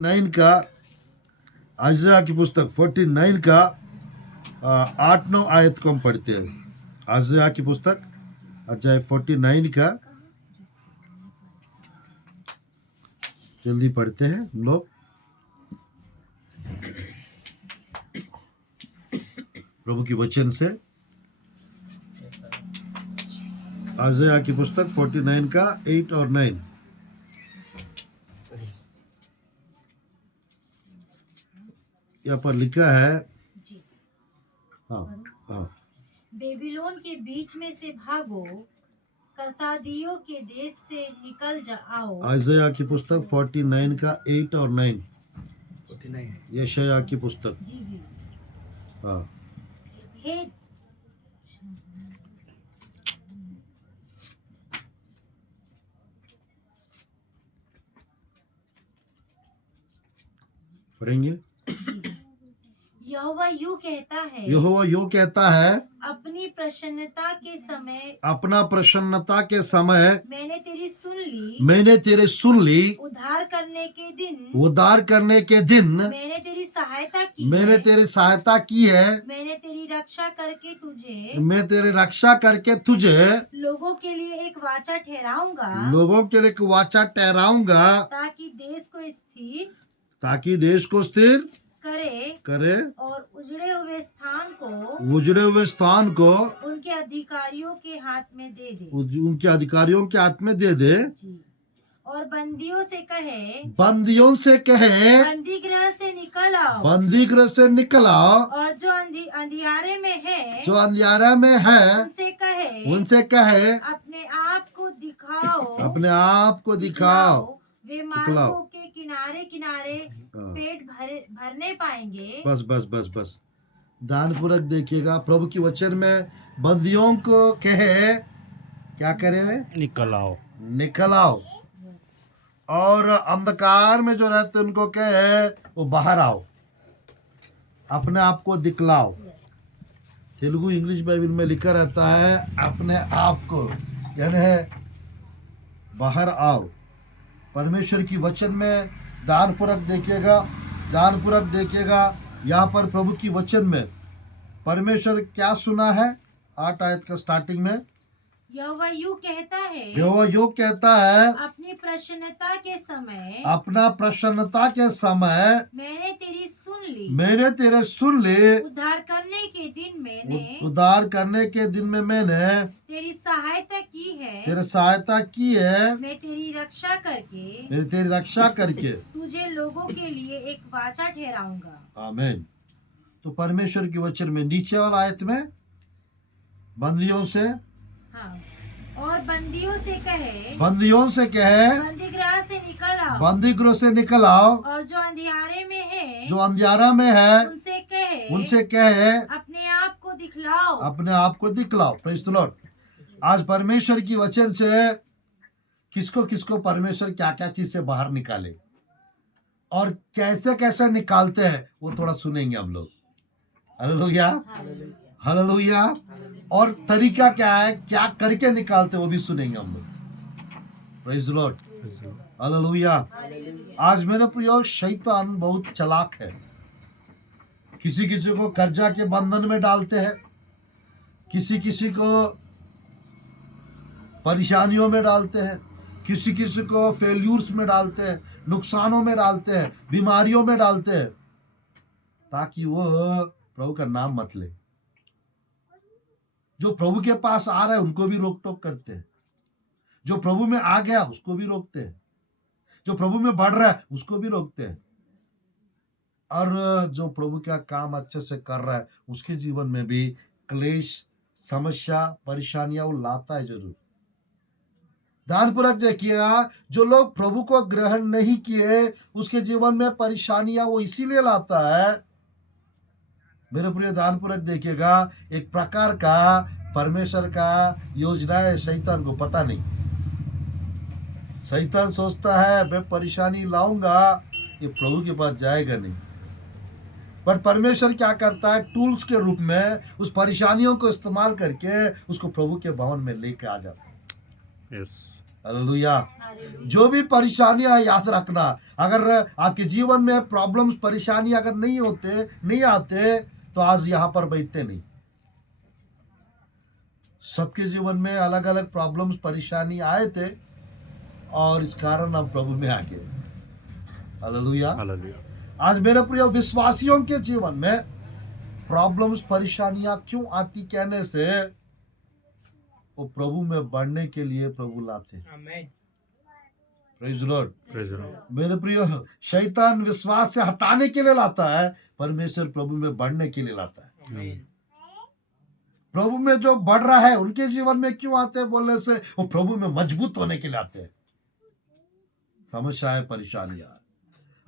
9 का आइज़ाया की पुस्तक 49 का 8-9 आयत को हम पढ़ते हैं। आइज़ाया की पुस्तक अध्याय 49 का जल्दी पढ़ते हैं हम लोग। प्रभु की वचन से आइज़ाया की पुस्तक 49 का 8 और 9। यहाँ पर लिखा है, हाँ हाँ, बेबीलोन के बीच में से भागो, कसादियों के देश से निकल जाओ। आइज़ाया की पुस्तक 49 का 8 और 9। 49 यशायाह की पुस्तक, जी जी। हाँ। हे पढ़ेंगे। यहोवा यूं कहता है, यहोवा यूं कहता है, अपनी प्रसन्नता के समय अपना प्रसन्नता के समय मैंने तेरी सुन ली, मैंने तेरे सुन ली, उद्धार करने के दिन उद्धार करने के दिन मैंने तेरी सहायता की मैंने है। तेरी सहायता की है। मैंने तेरी रक्षा करके तुझे मैं तेरी रक्षा करके तुझे लोगों के लिए एक वाचा ठहराऊंगा, लोगों के लिए एक वाचा ठहराऊंगा, ताकि देश को स्थिर ताकि देश को स्थिर करे करे और उजड़े हुए स्थान को उजड़े हुए स्थान को उनके अधिकारियों के हाथ में दे दे। उनके अधिकारियों के हाथ में दे दे। जी। और बंदियों से कहे, बंदियों से कहे, बंदी गृह से निकल आओ। बंदी गृह से निकल आओ। और जो अंधियारे में है, जो अंधियारा में है, उनसे कहे अपने आप को दिखाओ, अपने आप को दिखाओ। वे मार्गों के किनारे किनारे पेट भरने पाएंगे। बस बस बस बस ध्यानपूर्वक देखिएगा। प्रभु की वचन में बंदियों को कहे क्या करे वे? निकल आओ। निकल आओ। और अंधकार में जो रहते उनको कहे वो बाहर आओ, अपने आप को दिखलाओ। तेलुगु इंग्लिश बाइबल में लिखा रहता है अपने आप को, यानी बाहर आओ। परमेश्वर की वचन में ध्यानपूर्वक देखिएगा, ध्यानपूर्वक देखिएगा। यहाँ पर प्रभु की वचन में परमेश्वर क्या सुना है? 8 आयत का स्टार्टिंग में यहोवा यूं कहता है, यहोवा यूं कहता है, अपनी प्रसन्नता के समय अपना प्रसन्नता के समय मैंने तेरी सुन ली, मैंने तेरे सुन ली। उद्धार करने के दिन मैंने उद्धार करने के दिन में मैंने तेरी सहायता की है। तेरी सहायता की है। मैं तेरी रक्षा करके मैं तेरी रक्षा करके तुझे लोगों के लिए एक वाचा ठहराऊंगा। आमीन। तो परमेश्वर की वचन में नीचे वाला आयत में बंदियों से, हाँ, और बंदियों से कहे, बंदियों से कहे बंदी गृह से निकल आओ। बंदी गृह से निकल आओ। और जो अंधियारे में है, जो अंधियारा में है उनसे कहे अपने आप को दिखलाओ। अपने आप को दिखलाओ। Praise the Lord. आज परमेश्वर की वचन से किसको किसको परमेश्वर क्या क्या चीज से बाहर निकाले और कैसे कैसे निकालते हैं वो थोड़ा सुनेंगे हम लोग। Hallelujah, hallelujah. और तरीका क्या है, क्या करके निकालते वो भी सुनेंगे हम लोग। Praise the Lord, hallelujah. आज मेरे प्रिय, शैतान बहुत चालाक है। किसी किसी को कर्जा के बंधन में डालते हैं, किसी किसी को परेशानियों में डालते हैं, किसी किसी को फेल्यूर्स में डालते हैं, नुकसानों में डालते हैं, बीमारियों में डालते हैं, ताकि वो प्रभु का नाम मत ले। जो प्रभु के पास आ रहा है उनको भी रोक टोक करते हैं, जो प्रभु में आ गया उसको भी रोकते हैं, जो प्रभु में बढ़ रहा है उसको भी रोकते हैं, और जो प्रभु का काम अच्छे से कर रहा है उसके जीवन में भी क्लेश, समस्या, परेशानियां वो लाता है जरूर। ध्यानपूर्वक देखिएगा, जो लोग प्रभु को ग्रहण नहीं किए उसके जीवन में परेशानियां वो इसीलिए लाता है। मेरे प्रिय, ध्यानपूर्वक देखिएगा, एक प्रकार का परमेश्वर का योजना है, शैतान को पता नहीं। शैतान सोचता है मैं परेशानी लाऊंगा, ये प्रभु के पास जाएगा नहीं। पर परमेश्वर क्या करता है, टूल्स के रूप में उस परेशानियों को इस्तेमाल करके उसको प्रभु के भवन में लेके आ जाता है। यस। हालेलुया। हालेलुया। जो भी परेशानियां है याद रखना, अगर आपके जीवन में प्रॉब्लम्स परेशानी अगर नहीं आते तो आज यहाँ पर बैठते नहीं। सबके जीवन में अलग अलग प्रॉब्लम्स परेशानी आए थे और इस कारण हम प्रभु में आ गए। हालेलुया। हालेलुया। आज मेरे प्रिय विश्वासियों के जीवन में प्रॉब्लम्स परेशानियां क्यों आती कहने से वो प्रभु में बढ़ने के लिए प्रभु लाते हैं। Amen. Praise lord. Praise the lord. मेरे प्रिय, शैतान विश्वास से हटाने के लिए लाता है, परमेश्वर प्रभु में बढ़ने के लिए लाता है। आमेन। प्रभु में जो बढ़ रहा है उनके जीवन में क्यों आते हैं बोलने से वो प्रभु में मजबूत होने के लिए आते हैं। समस्या है, परेशानियां,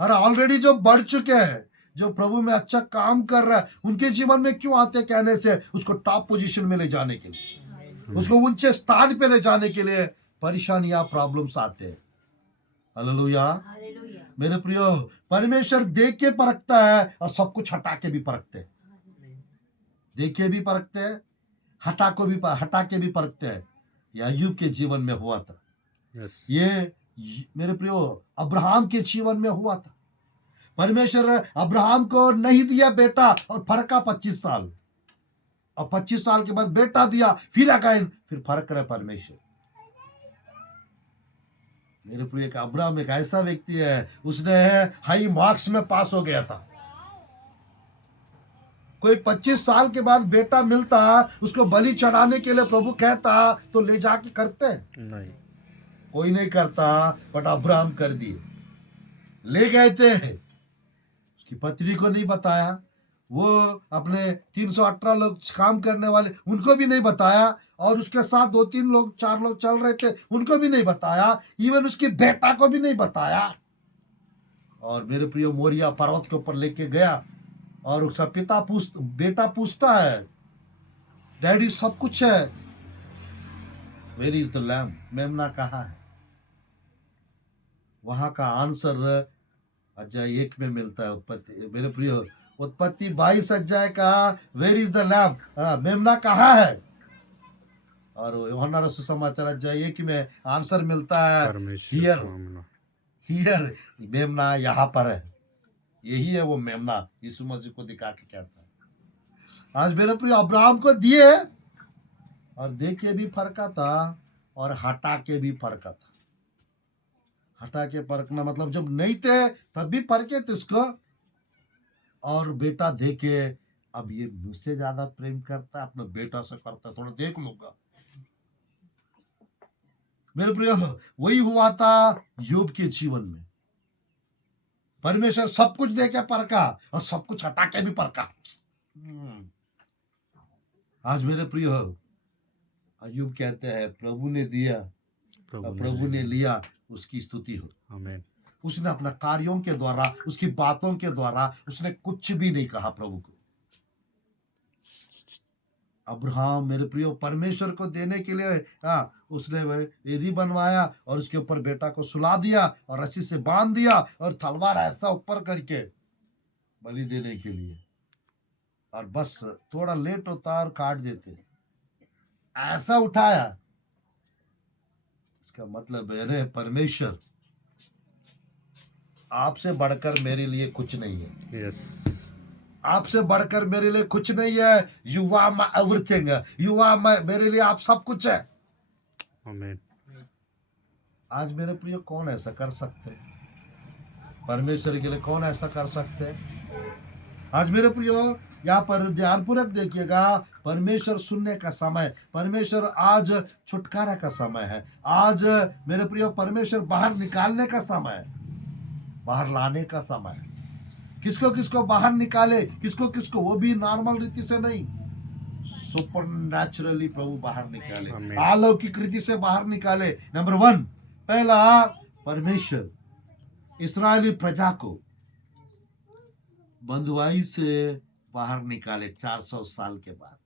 और ऑलरेडी जो बढ़ चुके हैं, जो प्रभु में अच्छा काम कर रहा है, उनके जीवन में क्यों आते कहने से उसको टॉप पोजीशन में ले जाने के लिए, उसको ऊंचे स्थान पे ले जाने के लिए परेशानियां प्रॉब्लम्स आते हैं। हालेलुया। हालेलुया। मेरे प्रियो, परमेश्वर देख के परखता है और सब कुछ हटा के भी परखते हैं। देख के भी परखते हैं, हटा के भी परखते हैं। यह अय्यूब के जीवन में हुआ था। यस। ये मेरे प्रियो अब्राहम के जीवन में हुआ था। परमेश्वर अब्राहम को नहीं दिया बेटा और फरका 25 साल, और 25 साल के बाद बेटा दिया, फिर अगाइन फिर फर्क रहा परमेश्वर। मेरे प्रिय एक अब्राहम एक ऐसा व्यक्ति है, उसने हाई मार्क्स में पास हो गया था। कोई 25 साल के बाद बेटा मिलता, उसको बलि चढ़ाने के लिए प्रभु कहता तो ले जाके करते नहीं। कोई नहीं करता, बट अब्राहम कर दिए। ले गए थे, उसकी पत्नी को नहीं बताया, वो अपने 318 लोग काम करने वाले उनको भी नहीं बताया, और उसके साथ 2-3 लोग 4 लोग चल रहे थे उनको भी नहीं बताया, इवन उसके बेटा को भी नहीं बताया। और मेरे प्रिय मोरिया पर्वत के ऊपर लेके गया, और उसका बेटा पूछता है, डैडी सब कुछ है, वेयर इज द लैम्ब, मेमना कहाँ है? वहां का आंसर अध्याय 1 में मिलता है। उत्पत्ति, मेरे प्रिय, उत्पत्ति 22 अध्याय का वेयर इज द लैम्ब, मेमना कहाँ है? और यूहन्ना रसूल समाचार अध्याय 1 में आंसर मिलता है, हियर, मेमना यहाँ पर है। यही है वो मेमना, यीशु मसीह को दिखा के कहता है। आज मेरे प्रिय अब्राहम को दिए, और देख के भी फरका था और हटा के भी फरका था। हटा के परखना मतलब जब नहीं थे तब भी परखे थे उसको, और बेटा देखे अब ये मुझसे ज्यादा प्रेम करता है, अपने बेटा से करता, थोड़ा देख लूंगा। मेरे प्रिय, वही हुआ था यूब के जीवन में। परमेश्वर सब कुछ दे के परखा और सब कुछ हटा के भी परखा। आज मेरे प्रिय, अय्यूब कहते हैं प्रभु ने दिया, प्रभु ने लिया, उसकी स्तुति हो। आमीन। उसने अपना कार्यों के द्वारा, उसकी बातों के द्वारा उसने कुछ भी नहीं कहा प्रभु को। अब्राहम मेरे प्रियो परमेश्वर को देने के लिए उसने वेदी बनवाया और उसके ऊपर बेटा को सुला दिया और रस्सी से बांध दिया और तलवार ऐसा ऊपर करके बलि देने के लिए, और बस थोड़ा लेट होता और काट देते, ऐसा उठाया। इसका मतलब है परमेश्वर आपसे बढ़कर मेरे लिए कुछ नहीं है। यस। आपसे बढ़कर मेरे लिए कुछ नहीं है। You are my everything, you are मेरे लिए आप सब कुछ है। आमीन। आज मेरे प्रिय कौन ऐसा कर सकते? परमेश्वर के लिए कौन ऐसा कर सकते? आज मेरे प्रियो यहाँ पर ध्यानपूर्वक देखिएगा, परमेश्वर सुनने का समय, परमेश्वर आज छुटकारा का समय है। आज मेरे प्रियो परमेश्वर बाहर निकालने का समय है, बाहर लाने का समय है। किसको किसको बाहर निकाले, किसको किसको, वो भी नॉर्मल रीति से नहीं, सुपर नेचुरली प्रभु बाहर निकाले, अलौकिक रीति से बाहर निकाले। नंबर 1, पहला, परमेश्वर इस्राएली प्रजा को बंधुआई से बाहर निकाले 400 साल के बाद,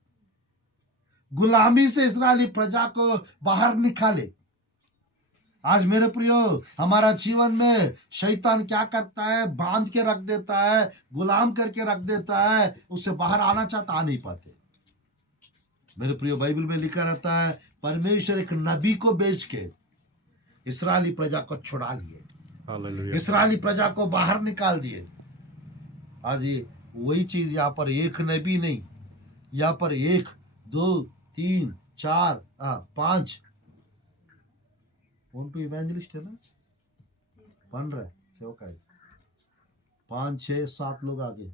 गुलामी से इस्राएली प्रजा को बाहर निकाले। आज मेरे प्रियो हमारा जीवन में शैतान क्या करता है, बांध के रख देता है, गुलाम करके रख देता है, उससे बाहर आना चाहता, आ नहीं पाते। मेरे प्रियो बाइबल में लिखा रहता है परमेश्वर एक नबी को बेच के इस्राएली प्रजा को छुड़ा लिए, Hallelujah. इस्राएली प्रजा को बाहर निकाल दिए। आज ये वही चीज यहाँ पर एक नबी नहीं, यहाँ पर 1 2 3 4 5 कौन तो इवेंजलिस्ट है ना, बन रहा है सेवकाई, 5 6 7 लोग आगे।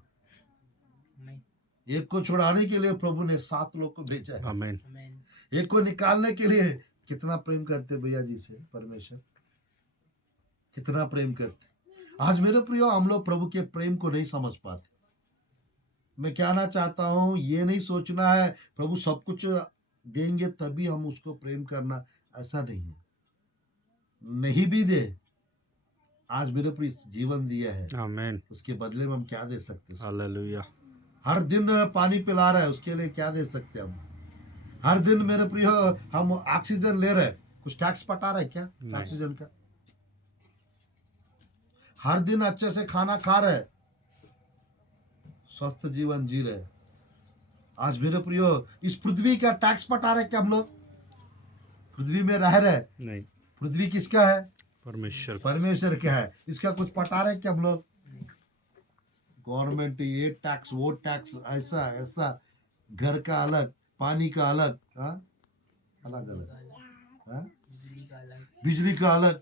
एक को छुड़ाने के लिए प्रभु ने 7 लोग को भेजा है। Amen. एक को निकालने के लिए कितना प्रेम करते भैया जी से परमेश्वर, कितना प्रेम करते। आज मेरे प्रियो, हम लोग प्रभु के प्रेम को नहीं समझ पाते। मैं कहना चाहता हूं, ये नहीं सोचना है प्रभु सब कुछ देंगे तभी हम उसको प्रेम करना, ऐसा नहीं है। नहीं भी दे, आज मेरे प्रिय जीवन दिया है, Amen. उसके बदले में हम क्या दे सकते हैं? Hallelujah. हर दिन पानी पिला रहा है, उसके लिए क्या दे सकते हैं हम? हर दिन मेरे प्रिय हम ऑक्सीजन ले रहे हैं, कुछ टैक्स पटा रहे हैं क्या नहीं। ऑक्सीजन का? हर दिन अच्छे से खाना खा रहे हैं, स्वस्थ जीवन जी रहे हैं। आज मेरे प्रियो, इस पृथ्वी का टैक्स पटा रहे क्या हम लोग? पृथ्वी में रह रहे, नहीं, पृथ्वी किसका है? परमेश्वर। परमेश्वर क्या है? इसका कुछ पटा रहे क्या हम लोग? गवर्नमेंट ये टैक्स वो टैक्स, ऐसा ऐसा, घर का अलग, पानी का अलग, अलग अलग, बिजली का अलग।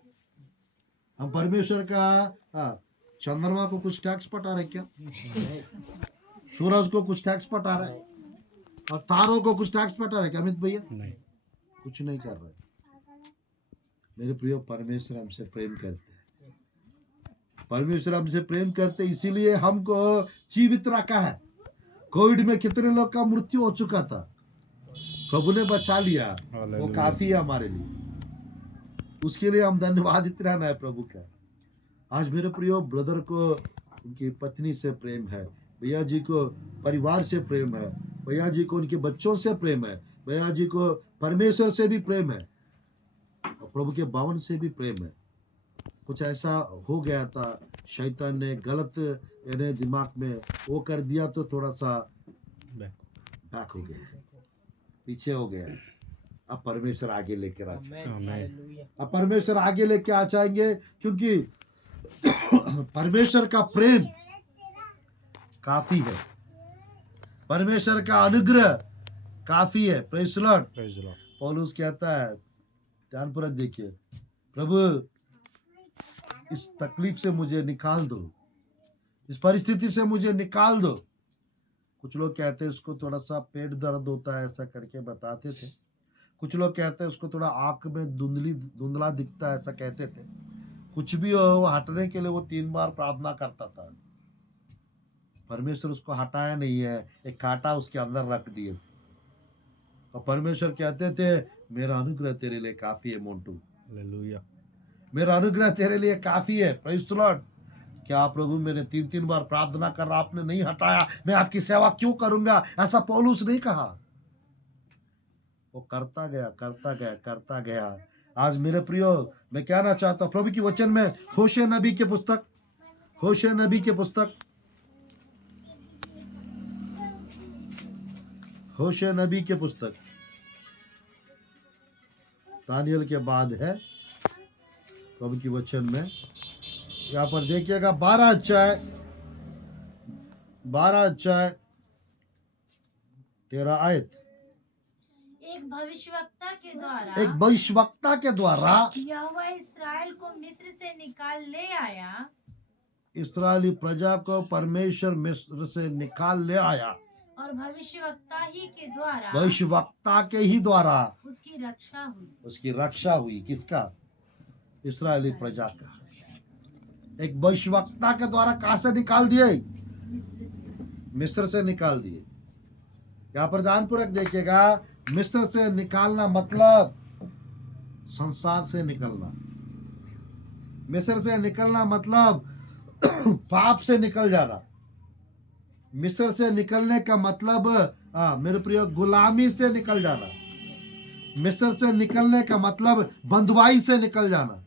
हम परमेश्वर का चंद्रमा को कुछ टैक्स पटा रहे क्या? सूरज को कुछ टैक्स पटा रहे, और तारों को कुछ टैक्स पटा रहे क्या अमित भैया? नहीं, कुछ नहीं कर रहे। मेरे प्रिय, परमेश्वर हमसे प्रेम करते हैं, परमेश्वर हमसे प्रेम करते, इसीलिए हमको जीवित रखा है। कोविड में कितने लोग का मृत्यु हो चुका था, प्रभु ने बचा लिया, वो Hallelujah. काफी है हमारे लिए। उसके लिए हम धन्यवादित रहना है प्रभु का। आज मेरे प्रियो, ब्रदर को उनकी पत्नी से प्रेम है, भैया जी को परिवार से प्रेम है, भैया जी को उनके बच्चों से प्रेम है, भैया जी को परमेश्वर से भी प्रेम है, और प्रभु के भवन से भी प्रेम है। कुछ ऐसा हो गया था, शैतान ने गलत यानी दिमाग में वो कर दिया, तो थोड़ा सा बैक हो गया, पीछे हो गया। अब परमेश्वर आगे लेकर आ जाए, Amen. अब परमेश्वर आगे लेके आ जाएंगे, क्योंकि परमेश्वर का प्रेम काफी है, परमेश्वर का अनुग्रह काफी है। Praise the Lord. Praise the Lord. पौलुस कहता है, ध्यानपूर्वक देखिए, प्रभु इस तकलीफ से मुझे निकाल दो, इस परिस्थिति से मुझे निकाल दो। कुछ लोग कहते हैं उसको थोड़ा सा पेट दर्द होता है, ऐसा करके बताते थे। कुछ लोग कहते हैं उसको थोड़ा आंख में धुंधला दिखता है, ऐसा कहते थे। कुछ भी हो, हटने के लिए वो 3 बार प्रार्थना करता था। परमेश्वर उसको हटाया नहीं है, एक कांटा उसके अंदर रख दिए, और परमेश्वर कहते थे, मेरा अनुग्रह तेरे लिए काफी है मोन्टू, Hallelujah. मेरा अनुग्रह तेरे लिए काफी है। Praise the Lord. क्या प्रभु, मैंने 3 बार प्रार्थना कर रहा, आपने नहीं हटाया, मैं आपकी सेवा क्यों करूंगा? ऐसा पौलुस नहीं कहा, वो करता गया करता गया करता गया। आज मेरे प्रियो, मैं कहना चाहता हूं, प्रभु की वचन में होशे नबी के पुस्तक, होशे नबी के पुस्तक, होशे नबी के पुस्तक, दानियल के बाद है प्रभु की वचन में। यहाँ पर देखिएगा 12 अध्याय 13 आयत। एक भविष्यवक्ता के द्वारा एक भविष्यवक्ता के द्वारा यहोवा इस्राएल को मिस्र से निकाल ले आया, इस्राएली प्रजा को परमेश्वर मिस्र से निकाल ले आया, और भविष्यवक्ता ही के द्वारा भविष्यवक्ता के ही द्वारा उसकी रक्षा हुई। उसकी रक्षा हुई। किसका? इस्राएली प्रजा का। एक भविष्यवक्ता के द्वारा कहां से निकाल दिए? मिस्र से निकाल दिए। यहाँ पर ध्यानपूर्वक देखिएगा, मिस्र से निकालना मतलब संसार से निकलना, मिस्र से निकलना मतलब पाप से निकल जाना, मिस्र से निकलने का मतलब मेरे प्रिय गुलामी से निकल जाना, मिस्र से निकलने का मतलब बंधुआई से निकल जाना,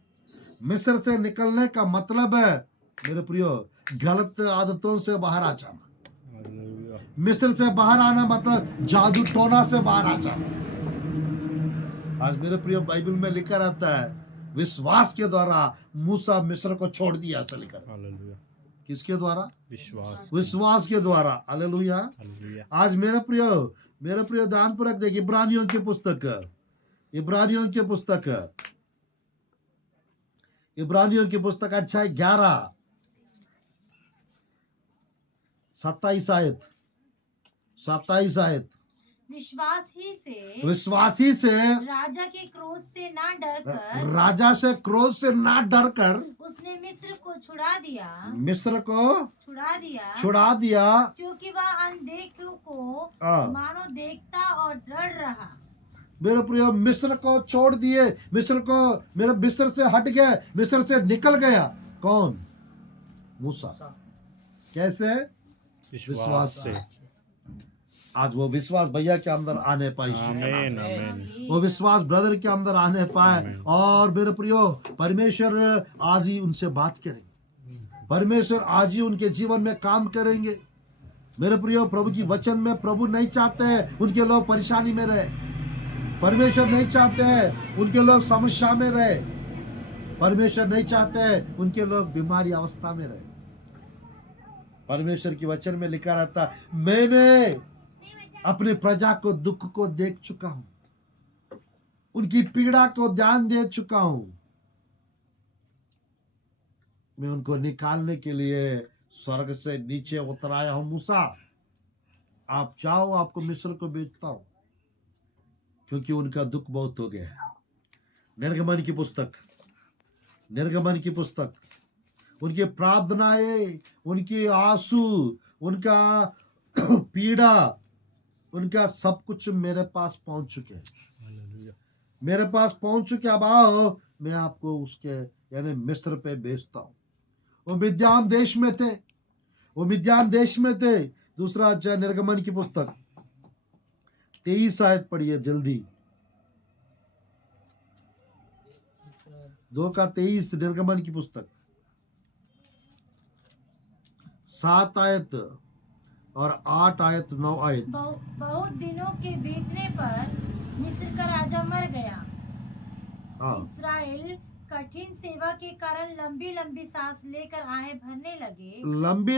मिस्र से निकलने का मतलब है मेरे प्रियो गलत आदतों से बाहर आ जाना, Hallelujah. मिस्र से बाहर आना मतलब जादू टोना से बाहर आ जाना। आज मेरे प्रियो बाइबल में लिखा रहता है, विश्वास के द्वारा मूसा मिस्र को छोड़ दिया ऐसा लिखा है। हालेलुया। किसके द्वारा? विश्वास। विश्वास के द्वारा। हालेलुया। हालेलुया। आज मेरे प्रिय ध्यानपूर्वक देखिए, इब्रानियों की पुस्तक, इब्रानियों की पुस्तक अध्याय 11 27 आयत। विश्वासी से राजा के क्रोध से ना डरकर राजा से क्रोध से ना डर कर उसने मिस्र को छुड़ा दिया, छुड़ा दिया क्योंकि वह अनदेखों को हाँ। मानो देखता और डर रहा। मेरे प्रिय, मिस्र को छोड़ दिए, मिस्र से हट गए, मिस्र से निकल गया। कौन? मूसा। कैसे? विश्वास से। आज वो विश्वास भैया के अंदर आने पाए, आमीन आमीन। वो विश्वास ब्रदर के अंदर आने पाए। आमीन। और मेरे प्रियो, परमेश्वर आज ही उनसे बात करेंगे, परमेश्वर आज ही उनके जीवन में काम करेंगे। मेरे प्रियो, प्रभु की वचन में प्रभु नहीं चाहते हैं उनके लोग परेशानी में रहे, परमेश्वर नहीं चाहते हैं उनके लोग समस्या में रहे, परमेश्वर नहीं चाहते हैं उनके लोग बीमारी अवस्था में रहे। परमेश्वर की वचन में लिखा रहता, मैंने अपने प्रजा को दुख को देख चुका हूं, उनकी पीड़ा को ध्यान दे चुका हूं, मैं उनको निकालने के लिए स्वर्ग से नीचे उतर आया हूं। मूसा, आप जाओ, आपको मिस्र को भेजता हूं, क्योंकि उनका दुख बहुत हो गया है। निर्गमन की पुस्तक, उनकी प्रार्थनाएं, उनकी आंसू, उनका पीड़ा, उनका सब कुछ मेरे पास पहुंच चुके हैं, हालेलुया। मेरे पास पहुंच चुके। अब आओ, मैं आपको उसके यानी मिस्र पे भेजता हूं। वो मिद्यान देश में थे। दूसरा अध्याय निर्गमन की पुस्तक 23 आयत पढ़िए जल्दी। 2:23 निर्गमन की पुस्तक 7 आयत और 8 आयत 9 आयत। बहुत दिनों के बीतने पर मिस्र का राजा मर गया। हाँ। इस्राएल कठिन सेवा के कारण लंबी लंबी सांस लेकर आहें भरने लगे,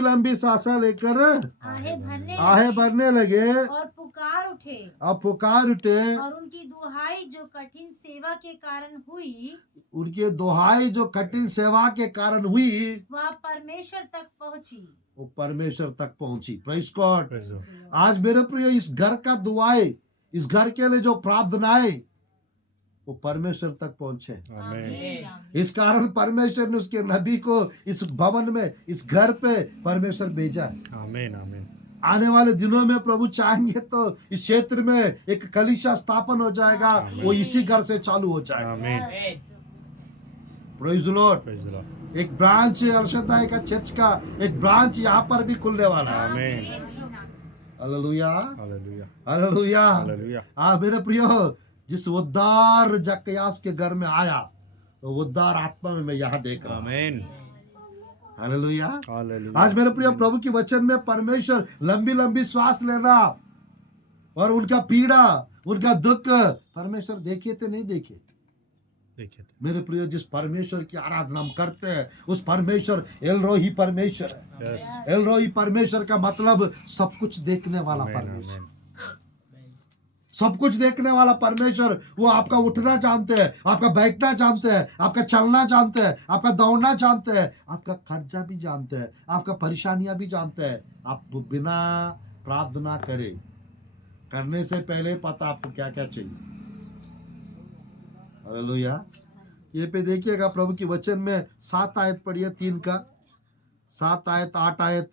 लंबी सांसा लेकर आहे भरने लगे और पुकार उठे, अब पुकार उठे, और उनकी दुहाई जो कठिन सेवा के कारण हुई, उनकी दुहाई जो कठिन सेवा के कारण हुई, वह परमेश्वर तक पहुंची। वो परमेश्वर तक पहुंची। Praise God. Praise God. आज मेरे प्रिय, इस घर का दुआएं, इस घर के लिए जो प्रार्थनाएं, वो परमेश्वर तक पहुंचे। आमीन। इस कारण परमेश्वर ने उसके नबी को इस भवन में, इस घर पे परमेश्वर भेजा है। आमीन आमीन। आने वाले दिनों में प्रभु चाहेंगे तो इस क्षेत्र में एक कलीसिया स्थापन हो जाएगा, वो इसी घर से चालू हो जाएगा। आमीन। Praise the Lord. Praise the Lord. एक ब्रांच अल्शदाई का चर्च का एक ब्रांच यहाँ पर भी खुलने वाला है। आमीन। Hallelujah, hallelujah. हालेलुया। हालेलुया। मेरे प्रियो, जिस उद्धार जक्कयास के घर में आया, तो उद्धार आत्मा में मैं यहाँ देख रहा हूँ। आमीन। हालेलुया। हालेलुया। आज मेरे प्रिय, प्रभु की वचन में परमेश्वर लंबी श्वास लेना और उनका पीड़ा, उनका दुख परमेश्वर देखे थे नहीं देखे? देखिए थे। मेरे प्रिय, जिस परमेश्वर की आराधना हम करते हैं, उस परमेश्वर एलरोही परमेश्वर है। यस। एलरोही परमेश्वर का मतलब सब कुछ देखने वाला आमीन परमेश्वर, आमीन। सब कुछ देखने वाला परमेश्वर। वो आपका उठना जानते हैं, आपका बैठना जानते हैं, आपका चलना जानते हैं, आपका दौड़ना जानते हैं, आपका खर्चा भी जानते हैं, आपका परेशानियां भी जानते हैं। आप बिना प्रार्थना करने से पहले पता आपको क्या क्या चाहिए। हालेलुया। ये पे देखिएगा, प्रभु की वचन में 7 आयत पढ़िए, 3 का 7 आयत 8 आयत।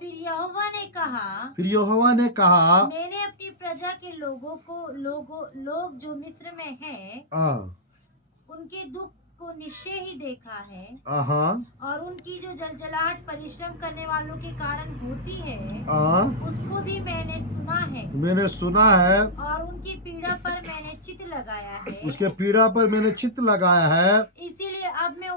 फिर यहोवा ने कहा, मैंने अपनी प्रजा के लोग जो मिस्र में हैं, उनके दुख को निश्चय ही देखा है, और उनकी जो जलजलाहट परिश्रम करने वालों के कारण होती है, उसको भी मैंने सुना है, और उनकी पीड़ा पर मैंने चित्त लगाया है, उसके पीड़ा पर मैंने चित्त लगाया है। इसीलिए अब मैं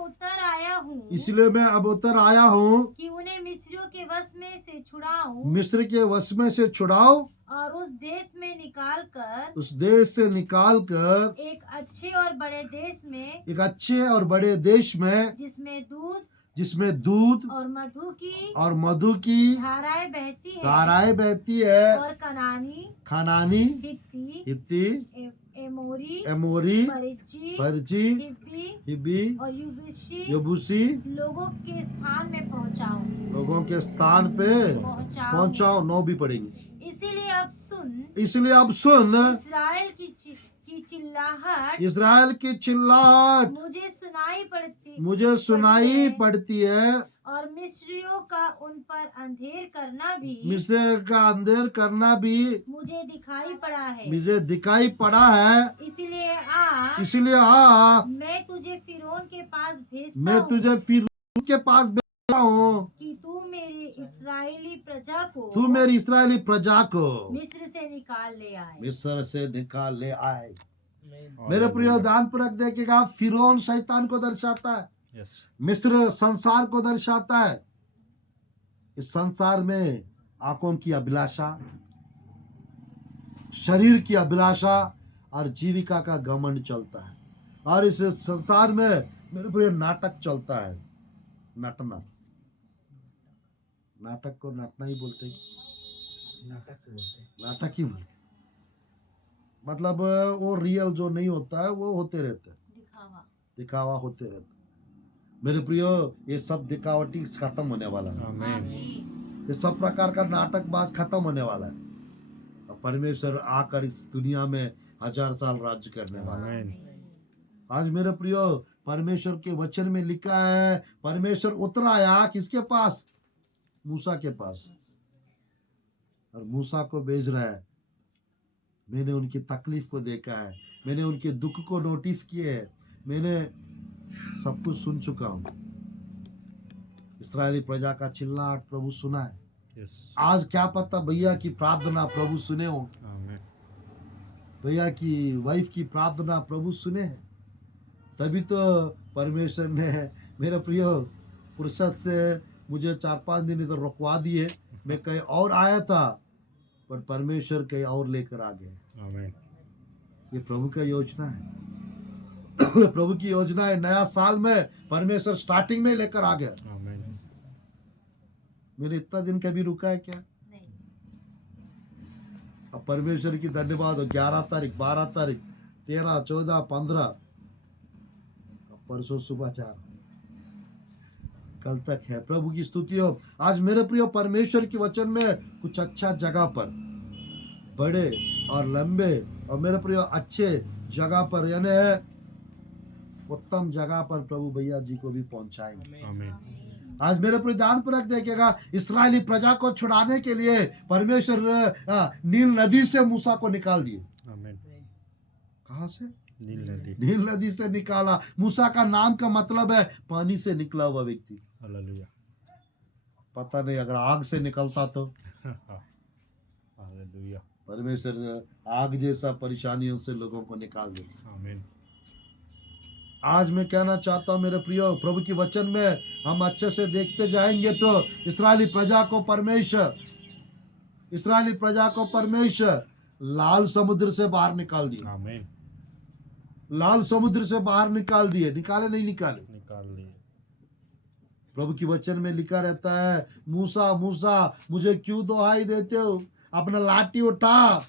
उतर आया हूँ कि उन्हें मिस्रियों के वश में से छुड़ाऊं, मिस्र के वश में से छुड़ाओ, और उस देश में निकाल कर उस देश से निकाल कर एक अच्छे और बड़े देश में, एक अच्छे और बड़े देश में जिसमें दूध और मधु की धाराएं बहती है, धाराएं बहती है, और खानानी, हित्ती, एमोरी, परिजी, हिब्बी और यबूसी लोगों के स्थान में लोगों के स्थान पे पहुंचाओ। 9 भी पढ़ेंगे। इसलिए अब सुन इस्राएल की चिल्लाहट मुझे सुनाई पड़ती है, और मिस्रियों का उन पर अंधेर करना भी मुझे दिखाई पड़ा है। इसलिए आ मैं तुझे फिरौन के पास भेजता हूँ कि तू मेरी इस्राएली प्रजा को मिस्र से निकाल ले आए। मेरे प्रिय ध्यानपूर्वक देखिएगा, फिरौन शैतान को दर्शाता है, मिस्र संसार को दर्शाता है। इस संसार में आंखों की अभिलाषा, शरीर की अभिलाषा और जीविका का घमंड चलता है। और इस संसार में मेरे प्रिय नाटक चलता है। नटना, नाटक को नटना ही बोलते हैं, नाटक ही बोलते, मतलब वो रियल जो नहीं होता है वो होते रहते हैं, दिखावा होते रहते। मेरे प्रियो, ये सब दिखावटी खत्म होने वाला है। ये सब प्रकार का नाटकबाज खत्म होने वाला है, और परमेश्वर आकर इस दुनिया में 1000 साल राज्य करने वाला है। आज मेरे प्रियो, परमेश्वर के वचन में लिखा है, परमेश्वर उतर आया किसके पास? मूसा के पास, और मूसा को भेज रहा है। मैंने उनकी तकलीफ को देखा है, मैंने उनके दुख को नोटिस किए है, मैंने सब कुछ सुन चुका हूं। इस्राएली प्रजा का चिल्लाहट प्रभु सुना है। आज क्या पता भैया की प्रार्थना प्रभु सुने हो, भैया की वाइफ की प्रार्थना प्रभु सुने हैं। तभी तो परमेश्वर ने मेरे प्रिय फुर्सत से मुझे 4-5 दिन इधर रुकवा दिए। मैं कहीं और आया था, पर परमेश्वर कहीं और लेकर आ गए। ये प्रभु का योजना है। प्रभु की योजना है। नया साल में परमेश्वर स्टार्टिंग में लेकर आ गया। मैंने इतना दिन कभी रुका है क्या? नहीं। अब परमेश्वर की धन्यवाद हो। 11 तारीख, 12 तारीख, 13, 14, 15, परसों सुबह 4, कल तक है। प्रभु की स्तुति हो। आज मेरे प्रिय, परमेश्वर के वचन में कुछ अच्छा जगह पर, बड़े और लंबे और मेरे प्रिय अच्छे जगह पर, यानी उत्तम जगह पर प्रभु भैया जी को भी पहुंचाएंगे। आज मेरे प्रिय ध्यानपूर्वक देखिएगा, इस्राएली प्रजा को छुड़ाने के लिए परमेश्वर नील नदी से मूसा को निकाल दिए। कहां से? नील नदी से निकाला। मूसा का नाम का मतलब है पानी से निकला हुआ व्यक्ति। पता नहीं अगर आग से निकलता तो परमेश्वर आग जैसा परेशानियों से लोगों को निकाल दे। आज मैं कहना चाहता हूं मेरे प्रियो, प्रभु की वचन में हम अच्छे से देखते जाएंगे तो इस्राएली प्रजा को परमेश्वर लाल समुद्र से बाहर निकाल दिया। लाल समुद्र से बाहर निकाल दिए। निकाले नहीं निकाले? निकाल दिए। प्रभु की वचन में लिखा रहता है, मूसा मूसा मुझे क्यों दुहाई देते हो, अपना लाठी उठा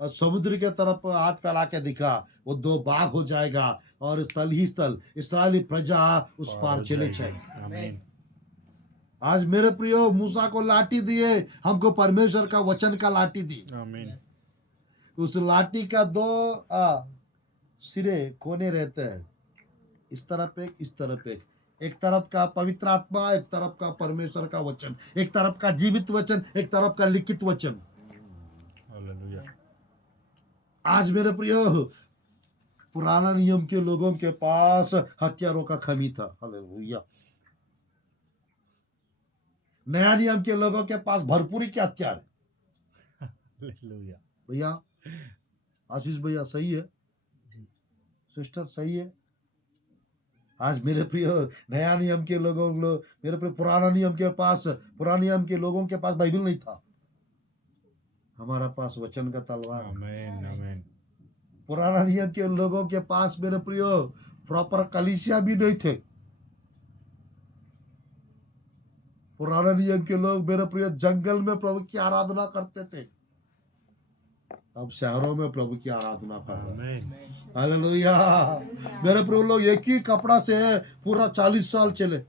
और समुद्र के तरफ हाथ फैला के दिखा, वो 2 भाग हो जाएगा और स्थल ही स्थल इस्राएली प्रजा उस पार चले जाएगी। आज मेरे प्रियो, मूसा को लाठी दिए, हमको परमेश्वर का वचन का लाठी दी। उस लाठी का 2 सिरे कोने रहते हैं, इस तरफ एक, इस तरफ एक। एक तरफ का पवित्र आत्मा, एक तरफ का परमेश्वर का वचन, एक तरफ का जीवित वचन, एक तरफ का लिखित वचन। आज मेरे प्रियो, पुराना नियम के लोगों के पास हथियारों का कमी था। हालेलुया। नया नियम के लोगों के पास भरपूरी के हथियार है। भैया आशीष भैया सही है, सिस्टर सही है। आज मेरे प्रिय, नया नियम के मेरे प्रिय, पुराना नियम के लोगों के पास बाइबल नहीं था। हमारा पास वचन का तलवार। आमीन आमीन पुराना नियम के लोगों के पास मेरे प्रियो प्रॉपर कलीसिया भी नहीं थे। पुराना नियम के लोग मेरे प्रियो जंगल में प्रभु की आराधना करते थे, अब शहरों में प्रभु की आराधना कर रहे हैं। आमीन हालेलुया। मेरे प्रभु लोग एक ही कपड़ा से पूरा 40 साल चले,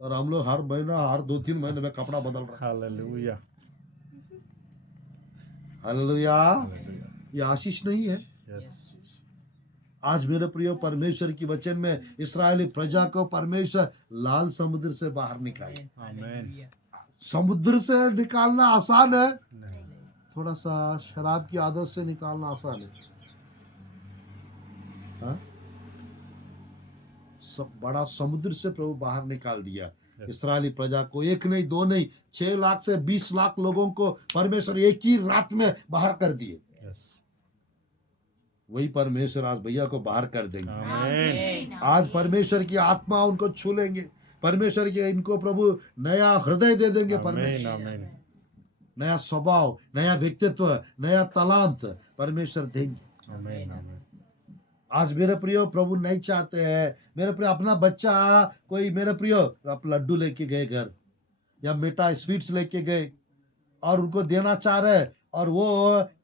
और हम लोग हर महीना हर 2-3 महीने में कपड़ा बदल रहे हैं। Hallelujah hallelujah. हालेलुया ये आशीष नहीं है। यस आज मेरे प्रियो परमेश्वर की वचन में इस्राएली प्रजा को परमेश्वर लाल समुद्र से बाहर निकाले। आमीन समुद्र से निकालना आसान है, नहीं थोड़ा सा शराब की आदत से निकालना आसान है। हाँ? सब बड़ा समुद्र से प्रभु बाहर निकाल दिया इस्राएली प्रजा को। एक नहीं, दो नहीं, 6 लाख से 20 लाख लोगों को परमेश्वर एक ही रात में बाहर कर दिए। यस वही परमेश्वर आज भैया को बाहर कर देंगे। आमीन आज परमेश्वर की आत्मा उनको छू लेंगे, परमेश्वर के इनको प्रभु नया हृदय दे देंगे। आमीन परमेश्वर आमीन नया स्वभाव, नया व्यक्तित्व, नया तलांत परमेश्वर देंगे। आमीन आमीन आज मेरे प्रियो प्रभु नहीं चाहते हैं मेरे प्रियो अपना बच्चा कोई मेरे प्रियो आप लड्डू लेके गए घर या मिठाई स्वीट्स लेके गए और उनको देना चाह रहे और वो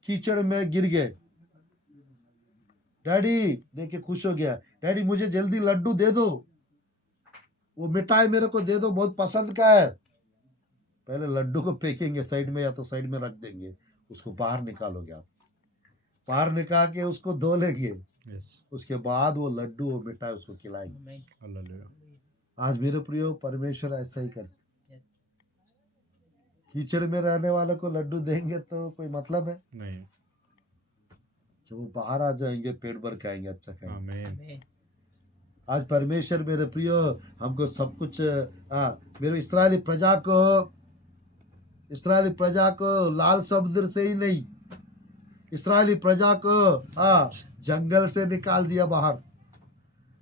कीचड़ में गिर गए। डैडी देख के खुश हो गया, डैडी मुझे जल्दी लड्डू दे दो, वो मिठाई मेरे को दे दो, बहुत पसंद का है। पहले लड्डू को फेंकेंगे साइड में या तो साइड में रख देंगे, उसको बाहर निकालोगे आप, बाहर निकाल के उसको धो लेंगे, यस उसके बाद वो लड्डू वो मिठाई उसको खिलाएंगे। हालेलुया आज मेरे प्रियो परमेश्वर ऐसा ही करते, कीचड़ में रहने वालों को लड्डू देंगे तो कोई मतलब है? नहीं जब वो बाहर आ जाएंगे पेट भर खाएंगे, अच्छा खाएंगे। आमीन आज परमेश्वर मेरे प्रियो हमको सब कुछ मेरे इस्राएली प्रजा को लाल समुद्र से ही नहीं, इस्राएली प्रजा को जंगल से निकाल दिया बाहर।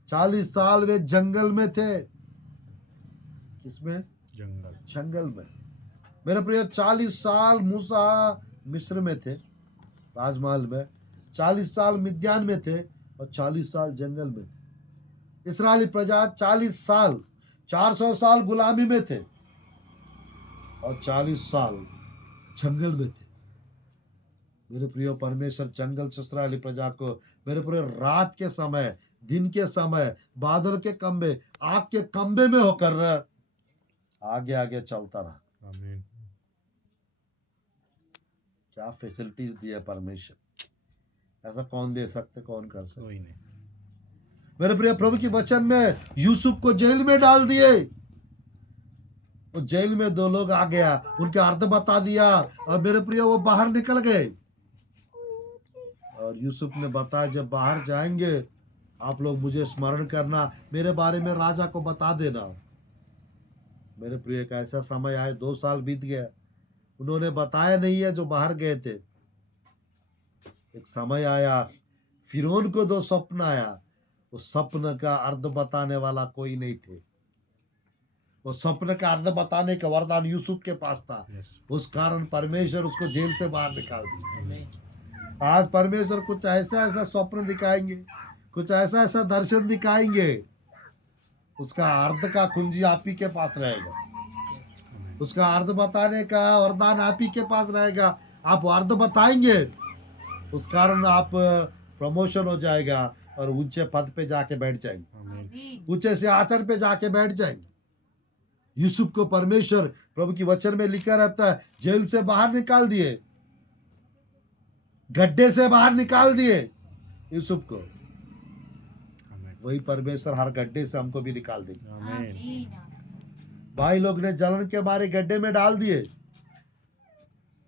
40 साल वे जंगल में थे। किसमें? जंगल जंगल में। मेरे प्रिय 40 साल मूसा मिस्र में थे, राजमहल में, 40 साल मिद्यान में थे और 40 साल जंगल में थे। इस्राएली प्रजा 40 साल 400 साल गुलामी में थे और 40 साल जंगल में थे। मेरे प्रिय परमेश्वर जंगल से इस्राएली प्रजा को मेरे प्रिय रात के समय, दिन के समय, बादल के खंबे, आग के खंबे में होकर आगे आगे चलता रहा। आमीन क्या फैसिलिटीज दिया परमेश्वर, ऐसा कौन दे सकते, कौन कर सकते? कोई नहीं मेरे प्रिय प्रभु की वचन में यूसुफ को जेल में डाल दिए, वो जेल में 2 लोग आ गया, उनके अर्थ बता दिया और मेरे प्रिय वो बाहर निकल गए। और यूसुफ ने बताया जब बाहर जाएंगे आप लोग मुझे स्मरण करना, मेरे बारे में राजा को बता देना। मेरे प्रिय का ऐसा समय आया, 2 साल बीत गया, उन्होंने बताया नहीं है जो बाहर गए थे। एक समय आया, फिरौन को 2 स्वप्न आया, उस स्वप्न का अर्थ बताने वाला कोई नहीं थे। वो स्वप्न का अर्थ बताने का वरदान यूसुफ के पास था, उस कारण परमेश्वर उसको जेल से बाहर निकाल दिया। आज परमेश्वर कुछ ऐसा ऐसा स्वप्न दिखाएंगे, कुछ ऐसा ऐसा दर्शन दिखाएंगे, उसका अर्थ का कुंजी आप ही के पास रहेगा, उसका अर्थ बताने का वरदान आप ही के पास रहेगा। आप अर्थ बताएंगे, उस कारण आप प्रमोशन हो जाएगा और ऊंचे पद पे जाके बैठ जाएंगे, ऊंचे सिंहासन पे जाके बैठ जाएंगे। यूसुफ को परमेश्वर प्रभु की वचन में लिखा रहता है जेल से बाहर निकाल दिए, गड्ढे से बाहर निकाल दिए यूसुफ को। वही परमेश्वर हर गड्ढे से हमको भी निकाल देंगे। आमीन भाई लोग ने जलन के मारे गड्ढे में डाल दिए,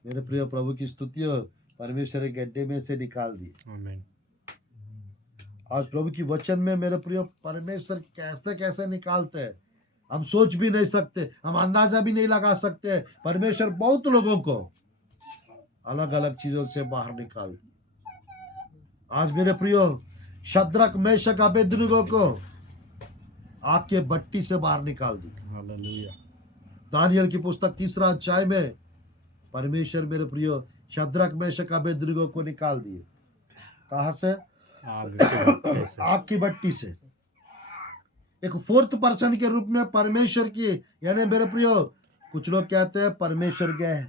मेरे प्रिय प्रभु की स्तुति हो, परमेश्वर गड्ढे में से निकाल दिए। आमीन आज प्रभु की वचन में मेरे प्रिय परमेश्वर कैसे कैसे निकालते हैं हम सोच भी नहीं सकते, हम अंदाजा भी नहीं लगा सकते। परमेश्वर बहुत लोगों को अलग अलग चीजों से बाहर निकाल दिया। आज मेरे प्रियो शद्रक मेशक अबेदनगो को आग के भट्टी से बाहर निकाल दी। हालेलुया दानियल की पुस्तक 3 अध्याय में परमेश्वर मेरे प्रियो शद्रक मेशक अबेदनगो को निकाल दिए। कहाँ से? आग के भट्टे से। आग की भट्टी से। एक फोर्थ पर्सन के रूप में परमेश्वर की, यानी मेरे प्रियो कुछ लोग कहते हैं परमेश्वर गए,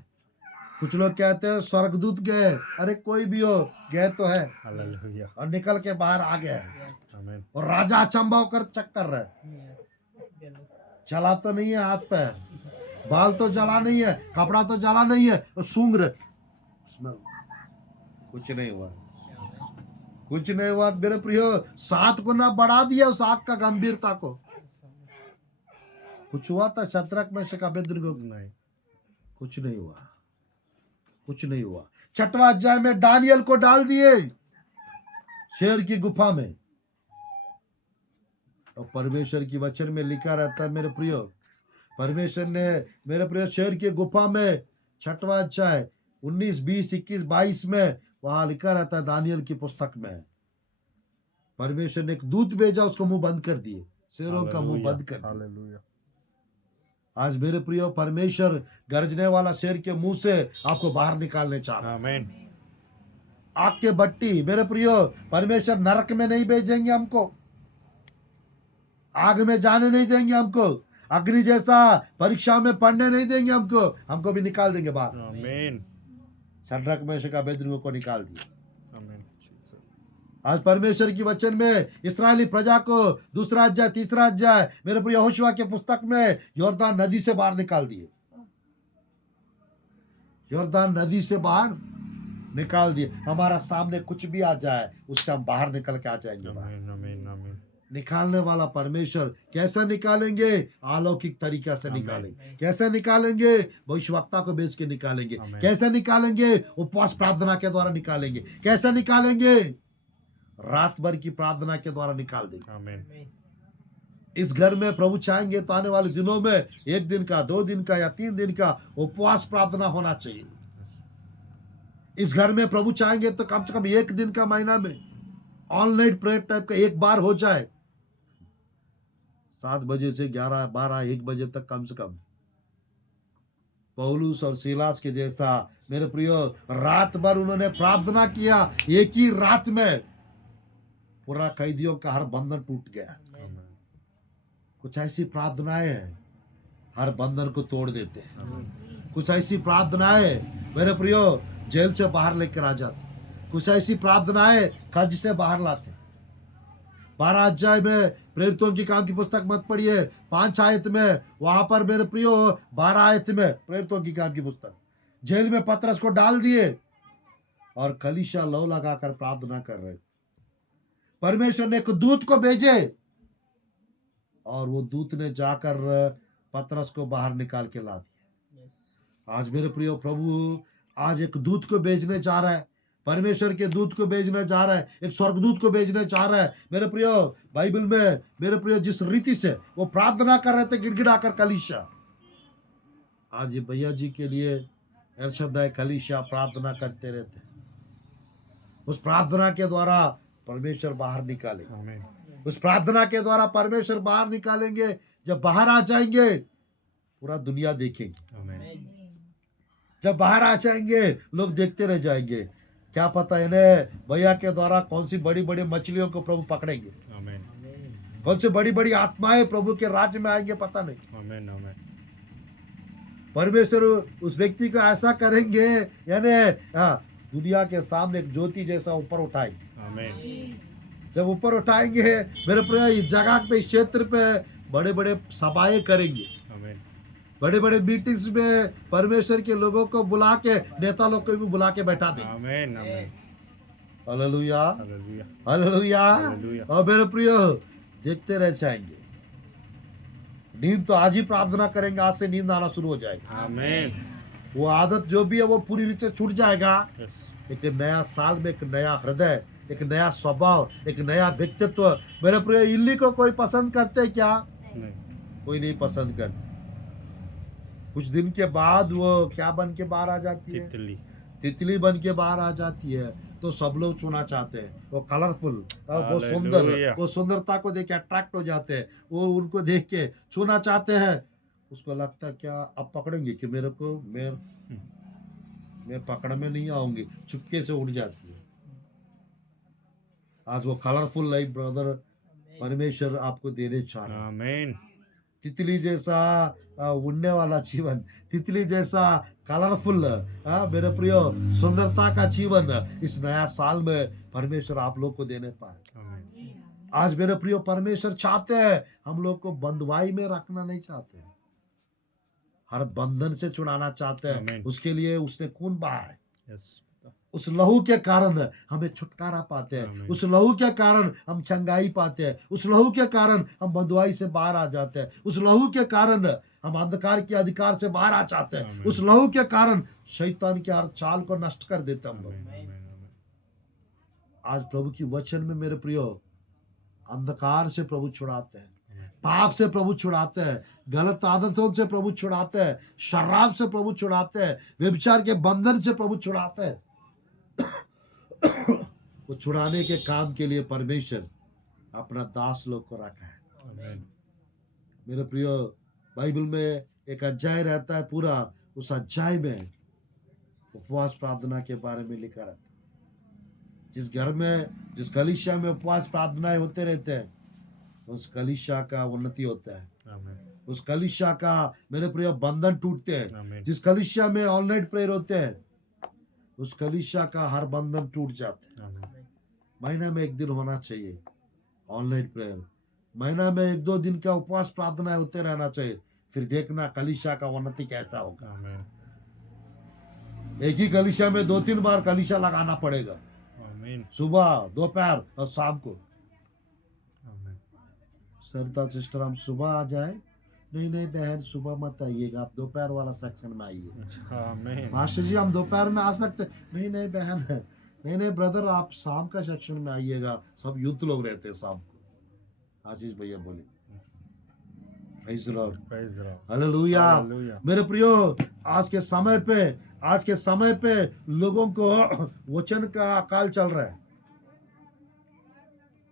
कुछ लोग कहते हैं स्वर्गदूत गए, अरे कोई भी हो गए तो है, हालेलुया। और निकल के बाहर आ गया है। आमीन। और राजा अचंभा होकर चेक कर रहा है, चला तो नहीं है हाथ पैर, बाल तो जला नहीं है, कपड़ा तो जला नहीं है, और सूंघ रहे, कुछ नहीं हुआ, कुछ नहीं हुआ मेरे प्रियो। 7 गुना बढ़ा दिया उस आग का गंभीरता को। कुछ हुआ था शद्रक मेशक अबेदनगो? नहीं। कुछ नहीं हुआ, कुछ नहीं हुआ। 6वां अध्याय में दानियल को डाल दिए शेर की गुफा में, और परमेश्वर की वचन में लिखा रहता है मेरे प्रियो, परमेश्वर ने मेरे प्रियो शेर की गुफा में 6वां अध्याय 19, 20, 21, 22 में वहां लिखा रहता है दानियल की पुस्तक में, परमेश्वर ने एक दूत भेजा, उसको मुंह बंद कर दिए, शेरों का मुंह बंद कर दिया। हालेलुया। आज मेरे प्रियो परमेश्वर गरजने वाला शेर के मुंह से आपको बाहर निकालने चाह रहा है। आमीन। आग के भट्टी मेरे प्रियो, परमेश्वर नरक में नहीं भेजेंगे हमको, आग में जाने नहीं देंगे हमको, अग्नि जैसा परीक्षा में पढ़ने नहीं देंगे हमको, हमको भी निकाल देंगे बाहर। आमीन। शद्रक मेशक अबेदनगो को निकाल दिया। आमीन। आज परमेश्वर की वचन में इस्राएली प्रजा को 2 अध्याय 3 अध्याय मेरे प्रिय यहोशुआ के पुस्तक में यॉर्दान नदी से बाहर निकाल दिए, यॉर्दान नदी से बाहर निकाल दिए। हमारा सामने कुछ भी आ जाए उससे हम बाहर निकल के आ जाएंगे बाहर। आमीन। आमीन। आमीन। निकालने वाला परमेश्वर कैसे निकालेंगे? अलौकिक तरीका से आमीन। निकालेंगे। कैसे निकालेंगे? भविष्यवक्ता को बेच के निकालेंगे। आमीन। कैसे निकालेंगे? उपवास प्रार्थना के द्वारा निकालेंगे। कैसे निकालेंगे? रात भर की प्रार्थना के द्वारा निकाल देंगे। आमीन। इस घर में प्रभु चाहेंगे तो आने वाले दिनों में 1 दिन का, 2 दिन का या 3 दिन का उपवास प्रार्थना होना चाहिए। इस घर में प्रभु चाहेंगे तो कम से कम 1 दिन का महीना में ऑनलाइन प्रेयर टाइप का एक बार हो जाए, 7 बजे से 11, 12, 1 बजे तक कम से कम। पौलुस और सीलास के जैसा मेरे प्रियो रात भर उन्होंने प्रार्थना किया, एक ही रात में पूरा कैदियों का हर बंधन टूट गया। आमीन। कुछ ऐसी प्रार्थनाएं हैं हर बंधन को तोड़ देते हैं। आमीन। कुछ ऐसी प्रार्थनाएं मेरे प्रियो जेल से बाहर लेकर आ जाते। कुछ ऐसी प्रार्थनाएं कब्ज से बाहर लाते। 12 अध्याय में प्रेरितों की काम की पुस्तक मत पढ़िए, 5 आयत में, वहां पर मेरे प्रियो 12 आयत में प्रेरितों की काम की पुस्तक, जेल में पतरस को डाल दिए और कलीसिया लौ लगाकर प्रार्थना कर रहे थे। परमेश्वर ने एक दूत को भेजे और वो दूत ने जाकर पतरस को बाहर निकाल के ला दिया। आज मेरे प्रियो प्रभु आज एक दूत को भेजने जा रहा है, परमेश्वर के दूत को भेजने जा रहा है, एक स्वर्गदूत को भेजने जा रहा है। मेरे प्रियो बाइबल में मेरे प्रियो जिस रीति से वो प्रार्थना कर रहे थे गिड़गिड़ाकर कलीसिया, आज ये भैया जी के लिए एलशद्दाई कलीसिया प्रार्थना करते रहते हैं। उस प्रार्थना के द्वारा परमेश्वर बाहर निकाले, आमीन। उस प्रार्थना के द्वारा परमेश्वर बाहर निकालेंगे। जब बाहर आ जाएंगे पूरा दुनिया देखेंगे, आमीन। जब बाहर आ जाएंगे लोग देखते रह जाएंगे। क्या पता इन्हें भैया के द्वारा कौन सी बड़ी बड़ी मछलियों को प्रभु पकड़ेंगे, आमीन। कौन सी बड़ी बड़ी आत्माएं प्रभु के राज्य में आएंगे पता नहीं। आमीन। आमीन। परमेश्वर उस व्यक्ति को ऐसा करेंगे, यानी दुनिया के सामने एक ज्योति जैसा ऊपर उठाएंगे। आमीन। जब ऊपर उठाएंगे मेरे प्रिय इस जगह पे, इस क्षेत्र पे बड़े बड़े सभाएं करेंगे, आमीन। बड़े बड़े मीटिंग्स में परमेश्वर के लोगों को बुला के, नेता लोग को भी बुला के बैठा देंगे। आमीन। आमीन। Hallelujah, hallelujah. हालेलुया। हालेलुया। और मेरे प्रियो देखते रह जाएंगे। नींद तो आज ही प्रार्थना करेंगे, आज से नींद आना शुरू हो जाएगा। आमीन। वो आदत जो भी है वो पूरी रीत से छूट जाएगा। यस। एक नया साल में एक नया हृदय, एक नया स्वभाव, एक नया व्यक्तित्व। मेरे प्रिय इल्ली को कोई पसंद करते क्या? नहीं। कोई नहीं पसंद करते। कुछ दिन के बाद वो क्या बन के बाहर आ जाती है? तितली। तितली बन के बाहर आ जाती है। तो सब लोग छूना चाहते हैं। वो कलरफुल, वो सुंदर, हालेलुया। वो सुंदरता को देख के अट्रैक्ट हो जाते हैं। वो उनको देख के छूना चाहते हैं। उसको लगता है क्या अब पकड़ेंगे कि मेरे को मैं पकड़ में नहीं आऊंगी, चुपके से उड़ जाती है। आज वो कलरफुल लाइफ ब्रदर परमेश्वर आपको देने चाह रहा है। आमीन। तितली जैसा उड़ने वाला जीवन, तितली जैसा कलरफुल, मेरे प्रियो सुंदरता का जीवन इस नया साल में परमेश्वर आप लोग को देने पाए। आमीन। आज मेरे प्रियो परमेश्वर चाहते हैं हम लोग को बंधुआई में रखना नहीं चाहते, हर बंधन से छुड़ाना चाहते हैं। आमीन। उसके लिए उसने खून बहाया है। यस। उस लहू के कारण हमें छुटकारा पाते हैं, आमीन। उस लहू के कारण हम चंगाई पाते हैं, उस लहू के कारण हम बंधुआई से बाहर आ जाते हैं, उस लहू के कारण हम अंधकार के अधिकार से बाहर आ जाते हैं, आमीन। उस लहू के कारण शैतान के हर चाल को नष्ट कर देते हैं हम लोग। आमीन, आमीन, आमीन। आज प्रभु की वचन में मेरे प्रियो अंधकार से प्रभु छुड़ाते हैं, आमीन। पाप से प्रभु छुड़ाते हैं, गलत आदतों से प्रभु छुड़ाते हैं, शराब से प्रभु छुड़ाते हैं, व्यभिचार के बंधन से प्रभु छुड़ाते हैं। वो छुड़ाने के काम के लिए परमेश्वर अपना दास लोग को रखा है। आमीन। मेरे प्रियो बाइबल में एक अध्याय रहता है पूरा, उस अध्याय में उपवास प्रार्थना के बारे में लिखा रहता है। जिस घर में, जिस कलीसिया में उपवास प्रार्थनाएं होते रहते हैं, उस कलीसिया का उन्नति होता है, आमीन। उस कलीसिया का मेरे प्रियो बंधन टूटते हैं। आमीन। जिस कलीसिया में ऑल नाइट प्रेयर होते हैं, उस कलीसिया का हर बंधन टूट जाता है। आमीन। महीना में एक दिन होना चाहिए ऑनलाइन प्रेयर, महीना में 1-2 दिन का उपवास प्रार्थना होते रहना चाहिए। फिर देखना कलीसिया का उन्नति कैसा होगा। आमीन। एक ही कलीसिया में 2-3 बार कलीसिया लगाना पड़ेगा, आमीन। सुबह, दोपहर और शाम को। आमीन। सरिता सिस्टर हम सुबह आ जाए? नहीं नहीं बहन, सुबह मत आइएगा, आप दोपहर वाला सेक्शन में आइए। आमीन। मास्टर जी हम दोपहर में आ सकते? नहीं नहीं बहन, नहीं नहीं ब्रदर, आप शाम का सेक्शन में आइएगा, सब यूथ लोग रहते हैं शाम को। आशीष भैया बोले praise the Lord, praise the Lord. Hallelujah. Hallelujah. मेरे प्रियो आज के समय पे लोगों को वचन का अकाल चल रहा है,